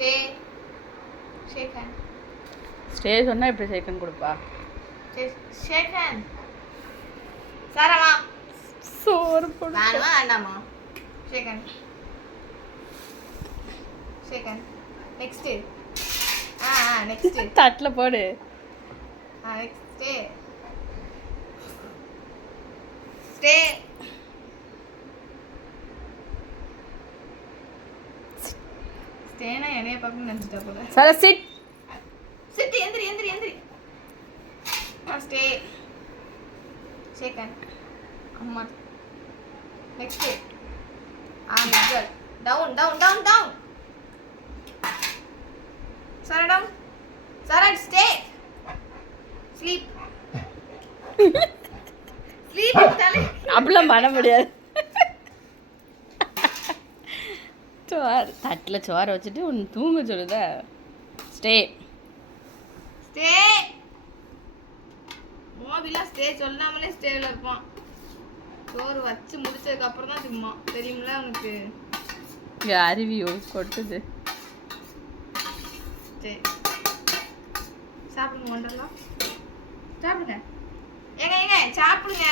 Stay shake hand. Stay சொன்னா இப்படி ஷேக் hand கொடுப்பா. ஷேக் ஹேண்ட். சாரமா சோறு போடு. வேணுமா வேண்டாமா? Shake hand. Shake hand. Next next தட்டுல போடு. நெக்ஸ்ட் ஸ்டே ஸ்டே ஸ்டேனா என்னைய பார்க்க நினைச்சிட்டா போல. சர சிட். சிட். எந்திரி எந்திரி எந்திரி. Stay shake hand. அம்மா. Next good. Down down down down. Sarah down. Sarah stay. Sleep. Sleep tale. அப்படிலாம் பண்ண முடியாது. சோறு தட்டில் சோறை வச்சுட்டு ஒன்று தூங்க சொல்லுத. Stay stay. மோபிலா ஸ்டே சொல்லாமலே ஸ்டேல இருப்பான். சோறு வச்சு முடிச்சதுக்கு அப்புறம் தான் சும்மா தெரியுமில உனக்கு. அருவியோ கொட்டுது. சாப்பிடுங்க ஒன்றலாம். சாப்பிடுங்க. ஏங்க ஏங்க சாப்பிடுங்க.